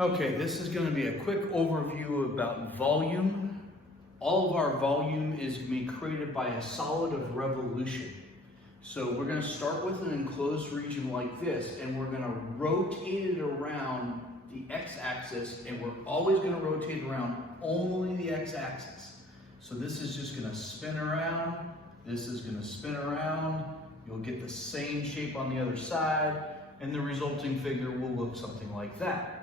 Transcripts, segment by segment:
Okay, this is going to be a quick overview about volume. All of our volume is being created by a solid of revolution. So we're going to start with an enclosed region like this, and we're going to rotate it around the x-axis, and we're always going to rotate around only the x-axis. So this is just going to spin around, this is going to spin around, you'll get the same shape on the other side, and the resulting figure will look something like that.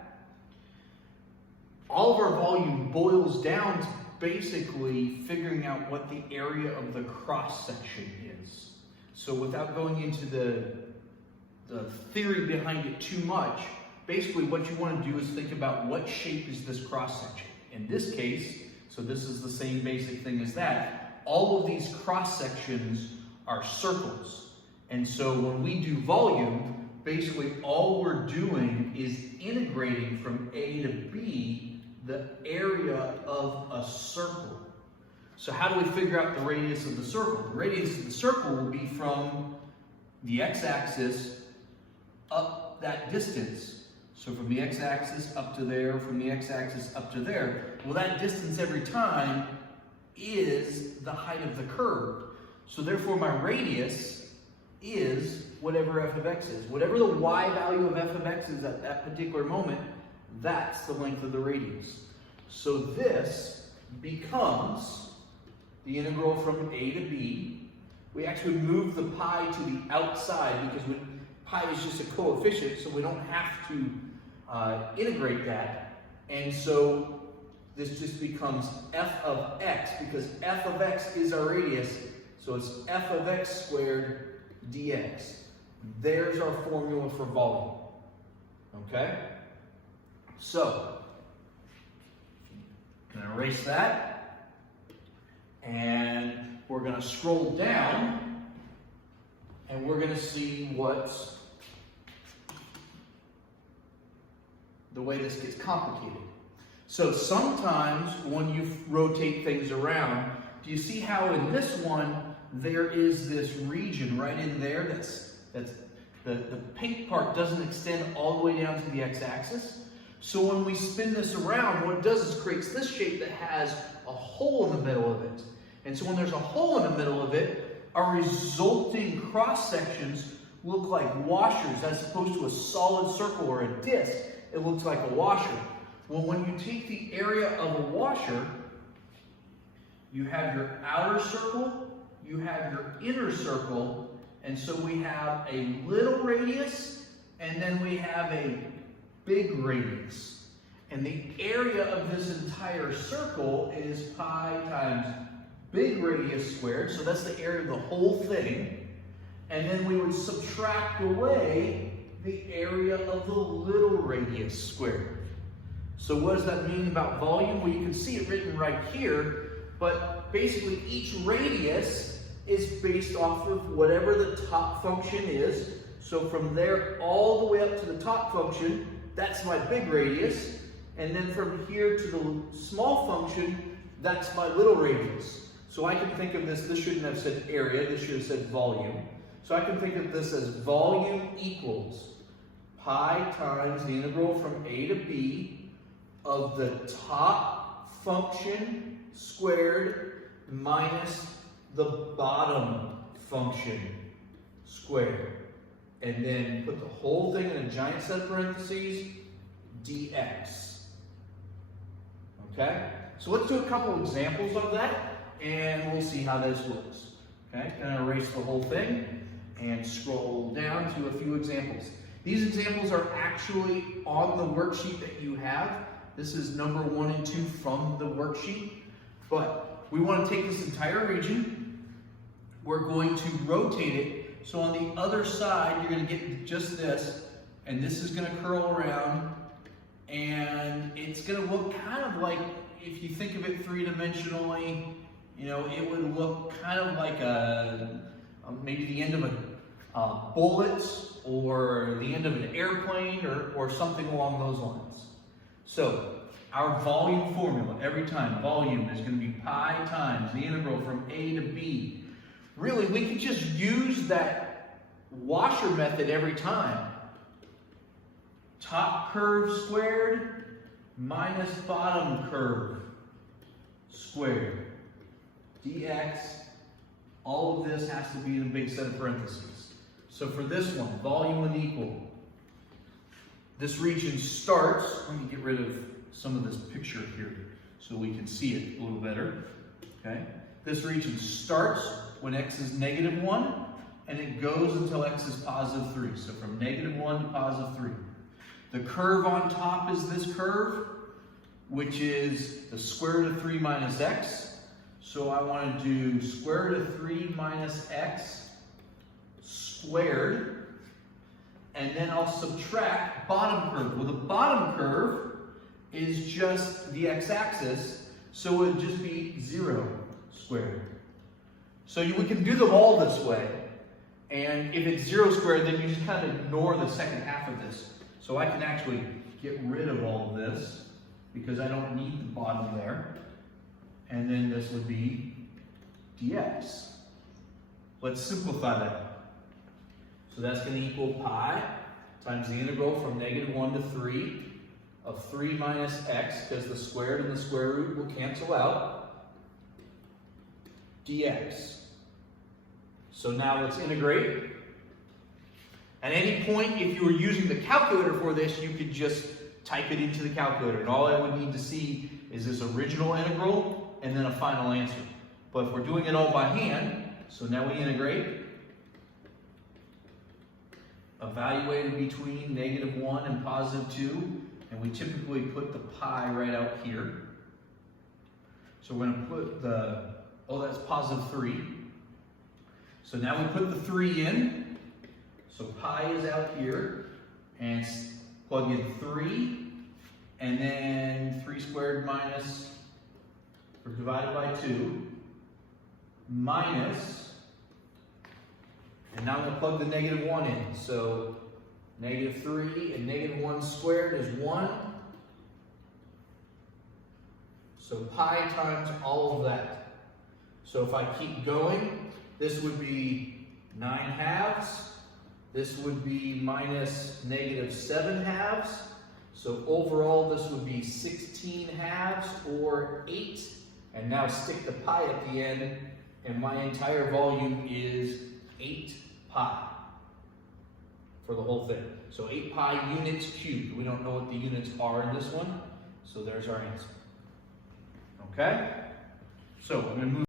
All of our volume boils down to basically figuring out what the area of the cross section is. So without going into the theory behind it too much, basically what you want to do is think about what shape is this cross section. In this case, so this is the same basic thing as that, all of these cross sections are circles. And so when we do volume, basically all we're doing is integrating from A to B the area of a circle. So how do we figure out the radius of the circle? The radius of the circle will be from the x-axis up that distance. So from the x-axis up to there, from the x-axis up to there. Well, that distance every time is the height of the curve. So therefore my radius is whatever f of x is. Whatever the y value of f of x is at that particular moment, that's the length of the radius. So this becomes the integral from a to b. We actually move the pi to the outside because pi is just a coefficient, so we don't have to integrate that. And so this just becomes f of x, because f of x is our radius, so it's f of x squared dx. There's our formula for volume. Okay? So, I'm going to erase that, and we're going to scroll down, and we're going to see what's the way this gets complicated. So sometimes when you rotate things around, do you see how in this one there is this region right in there that's the pink part doesn't extend all the way down to the x-axis? So when we spin this around, what it does is creates this shape that has a hole in the middle of it. And so when there's a hole in the middle of it, our resulting cross sections look like washers as opposed to a solid circle or a disc. It looks like a washer. Well, when you take the area of a washer, you have your outer circle, you have your inner circle, and so we have a little radius, and then we have a big radius. And the area of this entire circle is pi times big radius squared, so that's the area of the whole thing. And then we would subtract away the area of the little radius squared. So what does that mean about volume? Well, you can see it written right here, but basically each radius is based off of whatever the top function is. So from there all the way up to the top function, that's my big radius. And then from here to the small function, that's my little radius. So I can think of this shouldn't have said area, this should have said volume. So I can think of this as volume equals pi times the integral from a to b of the top function squared minus the bottom function squared. And then put the whole thing in a giant set of parentheses, dx. Okay? So let's do a couple examples of that, and we'll see how this looks. Okay? I'm going to erase the whole thing and scroll down to a few examples. These examples are actually on the worksheet that you have. This is number 1 and 2 from the worksheet. But we want to take this entire region. We're going to rotate it. So on the other side, you're going to get just this, and this is going to curl around, and it's going to look kind of like, if you think of it three-dimensionally, you know, it would look kind of like maybe the end of a bullet, or the end of an airplane, or something along those lines. So our volume formula, every time, volume is going to be pi times the integral from a to b. Really, we could just use that washer method every time. top curve squared minus bottom curve squared. Dx, all of this has to be in a big set of parentheses. So for this one, volume unequal, this region starts, let me get rid of some of this picture here so we can see it a little better. Okay? This region starts when x is -1, and it goes until x is +3. So from -1 to +3. The curve on top is this curve, which is the square root of 3 minus x. So I want to do square root of 3 minus x squared, and then I'll subtract bottom curve. Well, the bottom curve is just the x-axis, so it would just be 0 squared. So we can do them all this way, and if it's 0 squared, then you just kind of ignore the second half of this. So I can actually get rid of all of this, because I don't need the bottom there. And then this would be dx. Let's simplify that. So that's going to equal pi times the integral from -1 to 3 of 3 minus x, because the squared and the square root will cancel out, dx. So now let's integrate. At any point, if you were using the calculator for this, you could just type it into the calculator, and all I would need to see is this original integral and then a final answer. But if we're doing it all by hand, so now we integrate. Evaluated between -1 and +2, and we typically put the pi right out here. So we're going to put the, that's +3. So now we put the 3 in. So pi is out here, and plug in 3, and then 3 squared minus, or divided by 2, minus, and now I'm going to plug the -1 in. So -3 and -1 squared is 1. So pi times all of that. So if I keep going, this would be 9/2. This would be minus -7/2. So overall, this would be 16/2 or 8. And now stick the pi at the end, and my entire volume is 8 pi for the whole thing. So 8 pi units cubed. We don't know what the units are in this one, so there's our answer. Okay? So I'm going to move